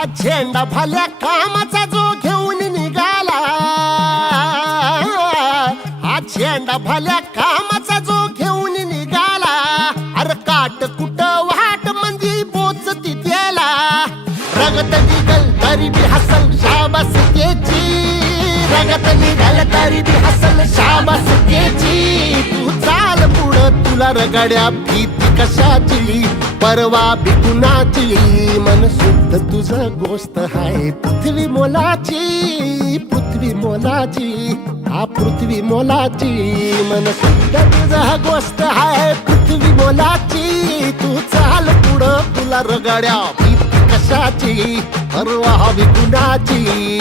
हा झेंडा भल्या कामाचा जो घेऊन निघाला, हा झेंडा भल्या कामाचा जो घेऊन निघाला, अरे काट कुट वाट मंदी बोचती त्याला, रगत निघल तरी बी हसल शाबास त्याची, रगत निघल तरी बी हसल शाबास त्याची. तू चाल पुढं तुला रगड्या भीती कशाची, परवा बी कुणाची, मन शुद्ध तुझं गोष्ट हाय पृथ्वी मोलाची, पृथ्वी मोलाची, हा पृथ्वी मोलाची, मन शुद्ध तुझं गोष्ट हाय पृथ्वी मोलाची. तू चाल पुढं तुला रगड्या भीती कशाची, परवा बी कुणाची.